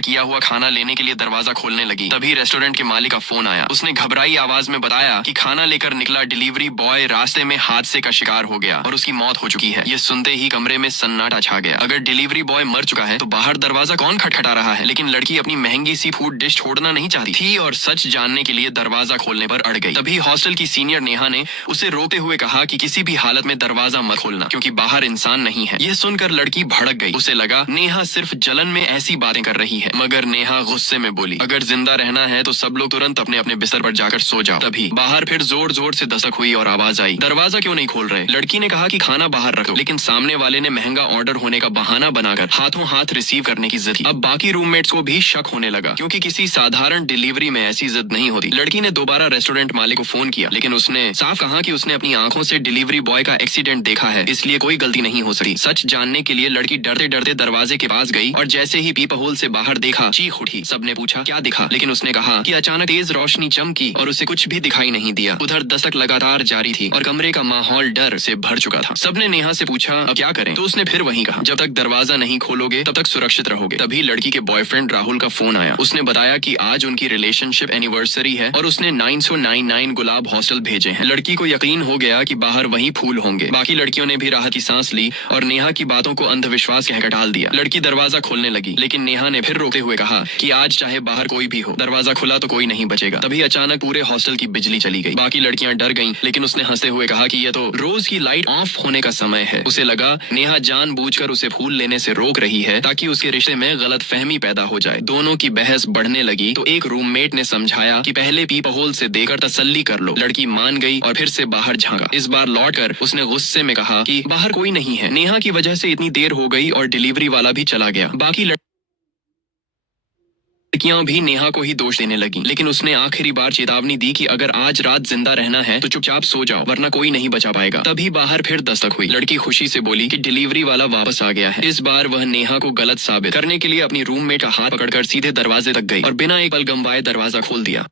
किया हुआ खाना लेने के लिए दरवाजा खोलने लगी। तभी रेस्टोरेंट के मालिक का फोन आया। उसने घबराई आवाज में बताया कि खाना लेकर निकला डिलीवरी बॉय रास्ते में हादसे का शिकार हो गया और उसकी मौत हो चुकी है। ये सुनते ही कमरे में सन्नाटा छा गया। अगर डिलीवरी बॉय मर चुका है तो बाहर दरवाजा कौन खटखटा रहा है? लेकिन लड़की अपनी महंगी सी फूड डिश छोड़ना नहीं चाहती थी और सच जानने के लिए दरवाजा खोलने पर अड़ गई। तभी हॉस्टल की सीनियर नेहा ने उसे रोकते हुए कहा कि किसी भी हालत में दरवाजा मत खोलना क्योंकि बाहर इंसान नहीं है। यह सुनकर लड़की भड़क गई। उसे लगा नेहा सिर्फ जलन में ऐसी बातें कर रही है, मगर नेहा गुस्से में बोली, अगर जिंदा रहना है तो सब लोग तुरंत अपने अपने बिस्तर पर जाकर सो जाओ। तभी बाहर फिर जोर जोर से दस्तक हुई और आवाज आई, दरवाजा क्यों नहीं खोल रहे? लड़की ने कहा कि खाना बाहर रखो, लेकिन सामने वाले ने महंगा ऑर्डर होने का बहाना बनाकर हाथों हाथ रिसीव करने की जिद की। अब बाकी रूममेट्स को भी शक होने लगा क्योंकि किसी साधारण डिलीवरी में ऐसी जिद नहीं होती। लड़की ने दोबारा रेस्टोरेंट मालिक को फोन किया, लेकिन उसने साफ कहा कि उसने अपनी आंखों से डिलीवरी बॉय का एक्सीडेंट देखा है, इसलिए कोई गलती नहीं हो सकती। सच जानने के लिए लड़की डरते डरते दरवाजे के पास गई और जैसे ही पीप होल से बाहर देखा चीख उठी। सबने पूछा क्या दिखा, लेकिन उसने कहा कि अचानक तेज रोशनी चमकी और उसे कुछ भी दिखाई नहीं दिया। उधर दस्तक लगातार जारी थी और कमरे का माहौल डर से भर चुका था। सबने नेहा से पूछा अब क्या करें, तो उसने फिर वही कहा, जब तक दरवाजा नहीं खोलोगे तब तक सुरक्षित रहोगे। तभी लड़की के बॉयफ्रेंड राहुल का फोन आया। उसने बताया कि आज उनकी रिलेशनशिप एनिवर्सरी है और उसने 999 गुलाब हॉस्टल भेजे हैं। लड़की को यकीन हो गया कि बाहर वही फूल होंगे। बाकी लड़कियों ने भी राहत की सांस ली और नेहा की बातों को अंधविश्वास कहकर टाल दिया। लड़की दरवाजा खोलने लगी, लेकिन नेहा ने फिर रोकते हुए कहा कि आज चाहे बाहर कोई भी हो, दरवाजा खुला तो कोई नहीं बचेगा। तभी अचानक पूरे हॉस्टल की बिजली चली गई। बाकी लड़कियां डर गईं, लेकिन उसने हंसते हुए कहा कि यह तो रोज की लाइट ऑफ होने का समय है। उसे लगा नेहा जानबूझकर उसे फूल लेने से रोक रही है ताकि उसके रिश्ते में गलतफहमी पैदा हो जाए। दोनों की बहस बढ़ने लगी तो एक रूममेट ने समझाया कि पहले पीप होल से देकर तसल्ली कर लो। लड़की मान गई और फिर से बाहर झांका। इस बार लौटकर उसने गुस्से में कहा कि बाहर कोई नहीं है। नेहा की वजह से इतनी देर हो गई और डिलीवरी वाला भी चला गया। बाकी लड़कियां भी नेहा को ही दोष देने लगी, लेकिन उसने आखिरी बार चेतावनी दी कि अगर आज रात जिंदा रहना है तो चुपचाप सो जाओ, वरना कोई नहीं बचा पाएगा। तभी बाहर फिर दस्तक हुई। लड़की खुशी से बोली कि डिलीवरी वाला वापस आ गया है। इस बार वह नेहा को गलत साबित करने के लिए अपनी रूममेट का हाथ पकड़कर सीधे दरवाजे तक गई और बिना एक पल गंवाए दरवाजा खोल दिया।